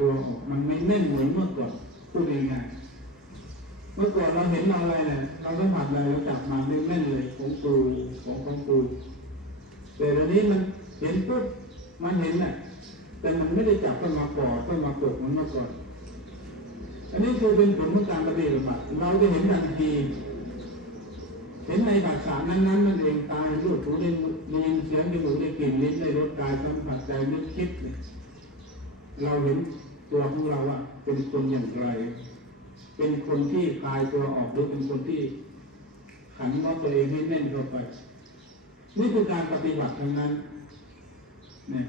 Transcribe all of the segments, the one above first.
ตัวออกมันไม่แน่นเหมือนเมื่อก่อนพูดง่ายๆเมื่อก่อนเราเห็นอะไรเนี่ยเราสัมผัสอะไรเราจับมันไม่แน่นเลยของปูของของปูแต่เดี๋ยวนี้มันเห็นปุ๊บมันเห็นน่ะแต่มันไม่ได้จับก็มากอดก็มากดมันเมื่อก่อนอันนี้คือเป็นผลของการปฏิบัติเราจะเห็นทันทีเห็นในภาษานั้นๆนั่นเองตายรูปหูได้ได้ยินเสียงจมูได้กลิ่นลิ้นได้รสกายสัมผัสใจนึกคิดเนี่ยเราเห็น ตัวของเราว่าเป็นคนอย่างไร เป็นคนที่คลายตัวออกหรือเป็นคนที่ขันน็อตัวเองให้แน่นเข้าไปนี่คือการปฏิบัติทั้งนั้นนี่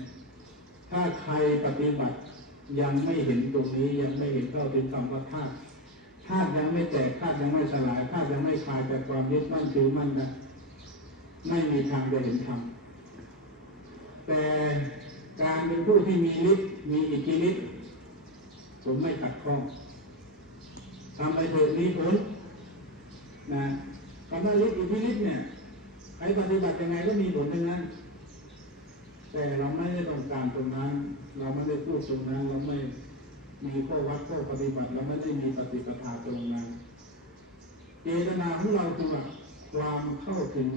ถ้าใครปฏิบัติยังไม่เห็นตรงนี้ยังไม่เห็นเข้าถึงคำว่าธาตุธาตุยังไม่แตกธาตุยังไม่สลายธาตุยังไม่คลายจากความยึดมั่นถือมั่นนะไม่มีทางจะเห็นธรรมแต่การเป็นผู้ที่มีฤทธิ์มีอิทธิฤทธิ์ ผมไม่ขัดข้องทำไปเถิดนี้ผลนะคำว่าฤทธิ์อิทธิฤทธิ์เนี่ยใครปฏิบัติยังไงก็มีผลทั้งนั้น แต่เราไม่ได้ต้องการตรงนั้น เราไม่ได้พูดตรงนั้น เราไม่มีข้อวัดข้อปฏิบัติ เราไม่ได้มีปฏิปทาตรงนั้น เจตนาของเราคือว่าความเข้าถึง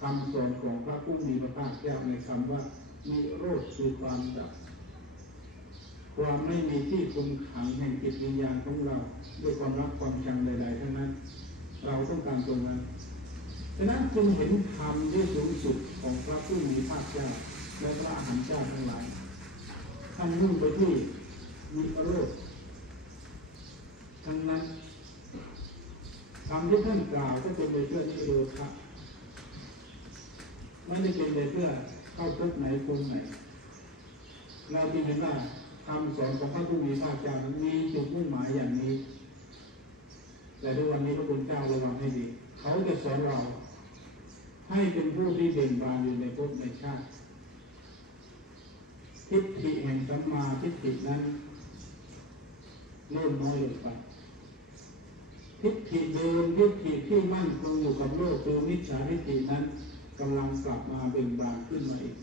คำสอนของพระผู้มีพระภาคเจ้าในคำว่ามีโรคคือความดับ ความไม่มีที่คุมขังแห่งจิตวิญญาณของเรา ด้วยความรักความชังใดๆทั้งนั้น เราต้องการตรงนั้นฉะนั้นจึงเห็นธรรมที่สูงสุดของพระผู้มีพระเจ้าและพระอาหารเจ้าทั้งหลายท่านมุ่งไปที่มีโรคทั้งนั้นคำที่ท่านกล่าวก็เป็นไปเพื่อนิโรธะไม่ได้เป็นไปเพื่อเข้าพบไหนภูมิไหน เราจึงเห็นว่า คำสอนของพระผู้มีพระเจ้านั้นมีจุดมุ่งหมายอย่างนี้ แต่ทุกวันนี้พระคุณเจ้าระวังให้ดี เขาจะสอนเรา ให้เป็นผู้ที่เด่นบานอยู่ในภพในชาติ ทิฏฐิแห่งสัมมาทิฏฐินั้นเริ่มน้อยลงไปทิฏฐิเดิมทิฏฐิที่มั่นคงอยู่กับโลกคือมิจฉาทิฏฐินั้นกำลังกลับมาเบ่งบานขึ้นมาอีก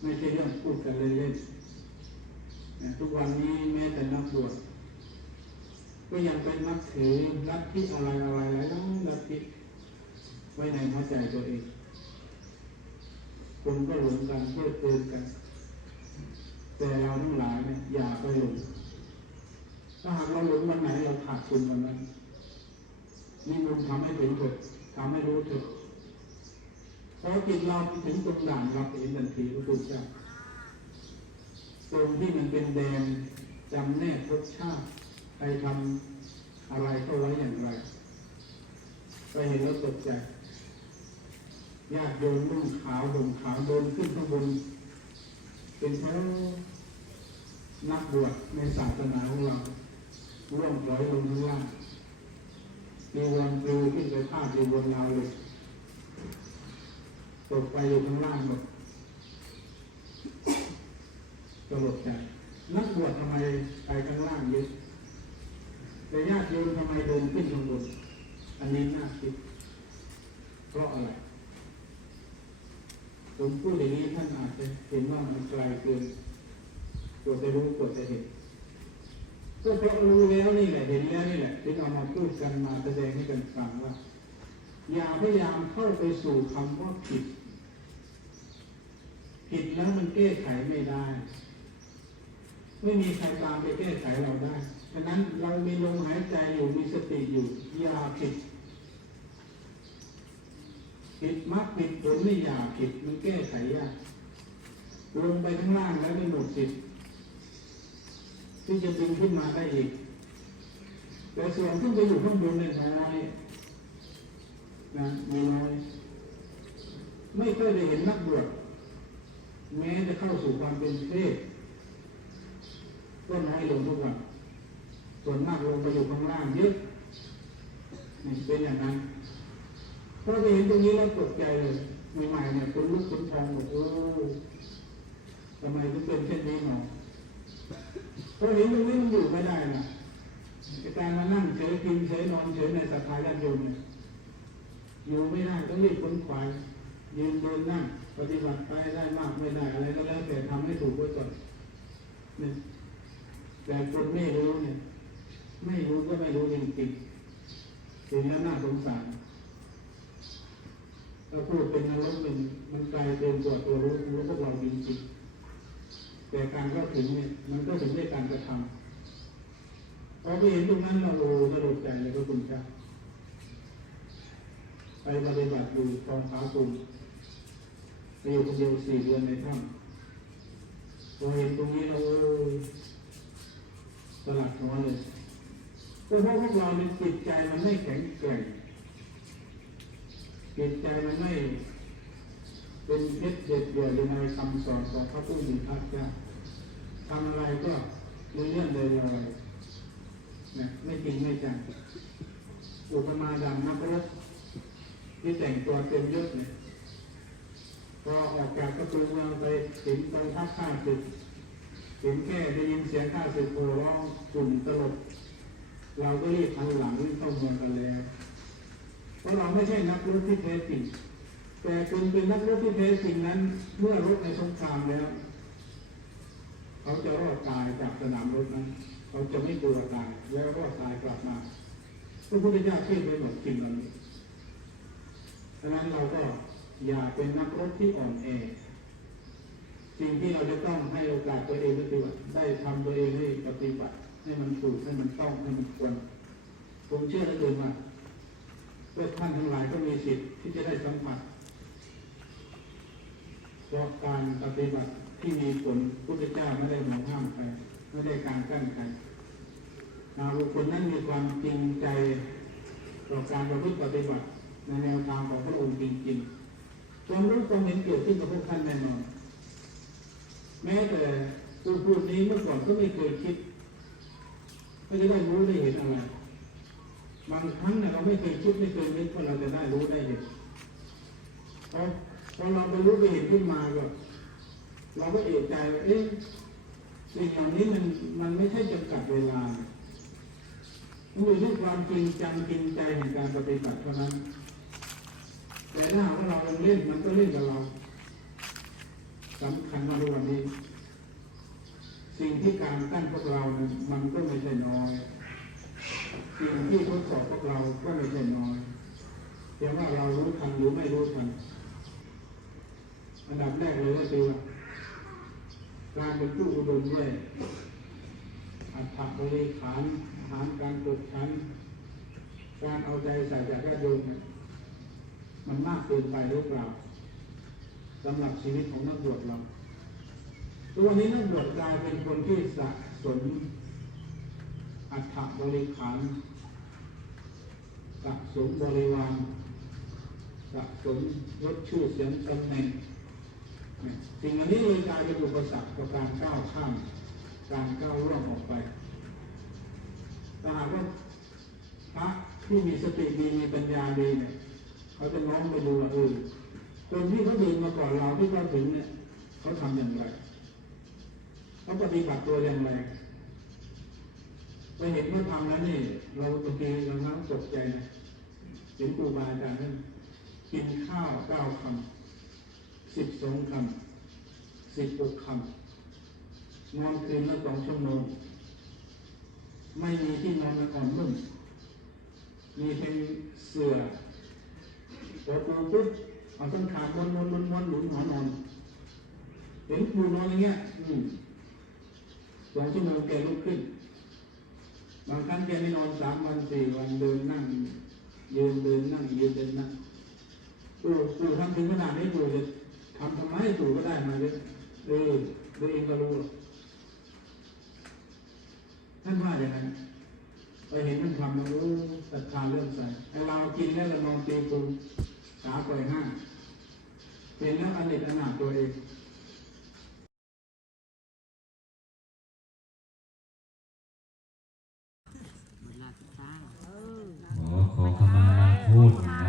ไม่ใช่เรื่องพูดกันเล่นๆทุกวันนี้แม้แต่นักบวชก็ยังเป็นนักถือลัทธิอะไรอะไรหลายลัทธิไว้ในหัวใจตัวเองคนก็หลงกันเพลิดเพลินกัน แต่เราทั้งหลายเนี่ยอย่าไปหลงถ้าหากเราหลงวันไหนเราขาดทุนวันนั้นนี่มันทำให้ถึงเถิดทำให้รู้เถิด พอจิตเราไปถึงตรงด่านเราเห็นทันทีก็คือเจ้าตรงที่มันเป็นแดนจำแนกรสชาติใครทำอะไรเข้าไว้อย่างไรไปเห็นแล้วตกใจญาติโยมนุ่งขาวห่มขาวเดินขึ้นข้างบน เป็นแถวนักบวชในศาสนาของเราร่วงปล่อยลงข้างล่างมีวันปลิวขึ้นไปพาดอยู่บนเราเลย ตกไปอยู่ข้างล่างหมดตลกใจนักบวชทำไมไปข้างล่างเยอะแต่ญาติโยมทำไมเดินขึ้นข้างบนอันนี้น่าคิด เพราะอะไรผมพูดอย่างนี้ท่านอาจจะเห็นว่ามันไกลเกินตัวจะรู้ตัวจะเห็นก็เพราะรู้แล้วนี่แหละเห็นแล้วนี่แหละที่เอามาพูดกันมาแสดงให้กันฟังว่า อย่าพยายามเข้าไปสู่คำว่าผิด ผิดแล้วมันแก้ไขไม่ได้ ไม่มีใครตามไปแก้ไขเราได้ฉะนั้นเรามีลมหายใจอยู่มีสติอยู่อย่าผิดผิดมักผิดผลไม่อยากผิดมันแก้ไขยากลงไปข้างล่างแล้วไม่หมดสิทธิ์ที่จะดึงขึ้นมาได้อีก แต่ส่วนที่ไปอยู่ข้างบนเนี่ยน้อยนะมีน้อยไม่เคยได้เห็นนักบวช แม้จะเข้าสู่ความเป็นเพศก็น้อยลงทุกวันส่วนมากลงไปอยู่ข้างล่างเยอะนี่เป็นอย่างนั้นพอไปเห็นตรงนี้แล้วตกใจเลยใหม่ๆเนี่ยคนลุกคนพองบอกโอ้ทำไมถึงเป็นเช่นนี้หนอพอเห็นตรงนี้มันอยู่ไม่ได้นะการมานั่งเฉยกินเฉยนอนเฉยในศรัทธาญาติโยมเนี่ยอยู่ไม่ได้ต้องรีบค้นขวายยืนเดินนั่ง ปฏิบัติไปได้มากไม่ได้อะไรก็แล้วแต่ทำให้ถูกไว้ก่อนเนี่ยแต่คนไม่รู้เนี่ย ไม่รู้ก็ไม่รู้จริงๆเห็นแล้วน่าสงสารถ้าพูดเป็นนรกเป็นมันไกลเกินกว่าตัวรู้รู้พวกเราจริงๆแต่การเข้าถึงเนี่ย มันก็ถึงด้วยการกระทำพอไปเห็นตรงนั้นเราโอ้สะดุดใจเลยพระคุณเจ้าไปปฏิบัติอยู่กองฟ้าคุณ อยู่คนเดียวสี่เดือนในถ้ำพอเห็นตรงนี้เราโอ้ยสลัดหัวเลยก็เพราะพวกเราเนี่ยจิตใจมันไม่แข็งแกร่งจิตใจมันไม่เป็นเพชรเด็ดเดี่ยวอยู่ในคำสอนของพระผู้มีพระเจ้าทำอะไรก็เลื่อนเลยลอยๆนะไม่จริงไม่จังอุปมาดังนักรบที่แต่งตัวเต็มยศเนี่ย พอออกจากประตูเมืองไปเห็นกองทัพข้าศึกเห็นแค่ได้ยินเสียงข้าศึกโห่ร้องกลุ่มตลบเราก็รีบหันหลังวิ่งเข้าเมืองกันแล้วเพราะเราไม่ใช่นักรบที่แท้จริงแต่คุณเป็นนักรบที่แท้จริงนั้น เมื่อรบในสงครามแล้ว เขาจะรอดตายจากสนามรบนั้นเขาจะไม่กลัวตายแล้วรอดตายกลับมาพระพุทธเจ้าเทศไว้หมดจริงเหล่านี้ดังนั้นเราก็ อย่าเป็นนักรบที่อ่อนแอสิ่งที่เราจะต้องให้โอกาสตัวเองก็คือว่าได้ทำตัวเองให้ปฏิบัติให้มันถูกให้มันต้องให้มันควรผมเชื่อเลือเกินว่าพวกท่านทั้งหลายก็มีสิทธิ์ที่จะได้สัมผัสเพราะการปฏิบัติที่มีผลพุทธเจ้าไม่ได้มองห้ามใครไม่ได้การกั้นใครหากบุคคลนั้นมีความจริงใจต่อการประพฤติปฏิบัติในแนวทางของพระองค์จริงๆ ความรู้ความเห็นเกิดขึ้นกับพวกท่านแน่นอนแม้แต่ผู้พูดนี้เมื่อก่อนก็ไม่เคยคิดก็จะได้รู้ได้เห็นอะไรบางครั้งเราไม่เคยคิดไม่เคยนึกว่าเราจะได้รู้ได้เห็นพอพอเราไปรู้ไปเห็นขึ้นมาก็เราก็เอะใจว่าเอ๊ะสิ่งเหล่านี้มันมันไม่ใช่จำกัดเวลามันอยู่ที่ความจริงจังจริงใจแห่งการปฏิบัติเท่านั้น แต่ถ้าหากว่าเรายังเล่นมันก็เล่นกับเราสำคัญมาในวันนี้ สิ่งที่การกั้นพวกเรานั้นมันก็ไม่ใช่น้อย สิ่งที่ทดสอบพวกเราก็ไม่ใช่น้อยเพียงว่าเรารู้ทันหรือไม่รู้ทันอันดับแรกเลยก็คือว่าการเป็นผู้อุดมด้วยอัตถบริขารอาหารการตรวจชั้น การเอาใจใส่จากญาติโยมเนี่ย มันมากเกินไปหรือเปล่าสำหรับชีวิตของนักบวชเราตัวนนี้นักบวชกลายเป็นคนที่สะสมอัฐบริขารสะสมบริวารสะสมยศชื่อเสียงตำแหน่งสิ่งอันนี้เลยกลายเป็นอุปสรรคต่อการก้าวข้ามการก้าวล่วงออกไปถ้าหากว่าพระที่มีสติดีมีปัญญาดีเนี่ย เขาจะน้อมไปดูว่าเออคนที่เขาเดินมาก่อนเราที่เขาถึงเนี่ยเขาทำอย่างไรเขาปฏิบัติตัวอย่างไรไปเห็นว่าทำแล้วนี่เราบางทีเราน้ำตกใจนะเห็นครูบาอาจารย์นั่นกินข้าวเก้าคำสิบสองคำสิบหกคำนอนคืนละสองชั่วโมงไม่มีที่นอนมันอ่อนนุ่มมีเพียงเสื่อพอ ปูปุ๊บเอาต้นขาม้วนม้วนม้วนม้วนหมุนหัวนอนเห็นครูนอนอย่างเงี้ยอืมสองชั่วโมงแกลุกขึ้น บางครั้งแกไม่นอนสามวันสี่วันเดินนั่งยืนเดินนั่งยืนเดินนั่งปู่ปู่ทำถึงขนาดนี้ปู่จะทำทำไมปู่ก็ได้มาเลยเออตัวเองก็รู้ท่านว่าอย่างนั้นไปเห็นท่านทำแล้วรู้ศรัทธาเริ่มใส่ไอเรากินแล้วเรานอนตีปู สามปล่อยห้าเป็นแล้วอันเล็ดอันหนักตัวเอง เวลาสิบเก้า ขอขอขมาลาโทษนะ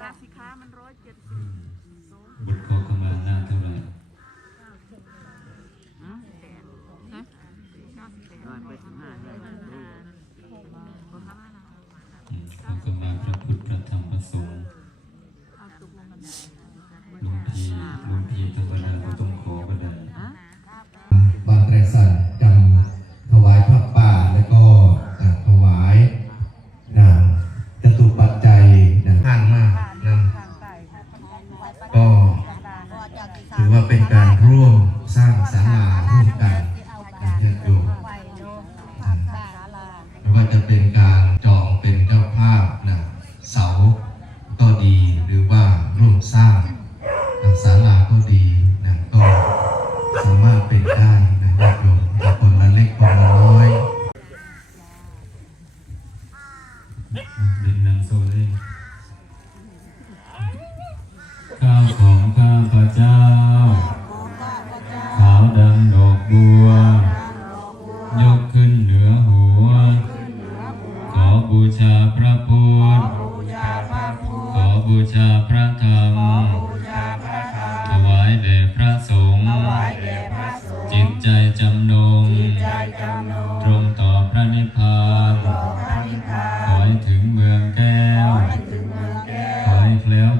ราสิค้ามันร้อยเจ็ด อืมบุญขอขมาหน้าเท่าไหร่ ฮะ แสนนะเก้าสิบแปด ร้อยไปสิบห้าเลย ก็ห้านะ อืมขอขมา พุทธธรรมประสงค์ ดีนามารถเป็นได้นะญาติโยมแต่คนละเล็กคนละน้อยดินนางโซเล่ข้าวของข้าพเจ้า ขาวดังดอกบัว ยกขึ้นเหนือหัว ขอบูชาพระพุทธขอบูชาพระธรรม ถวายแด่พระสงฆ์จิตใจจำนงตรงต่อพระนิพพานขอให้ถึงเมืองแก้วขอให้แคล้วบ่วงม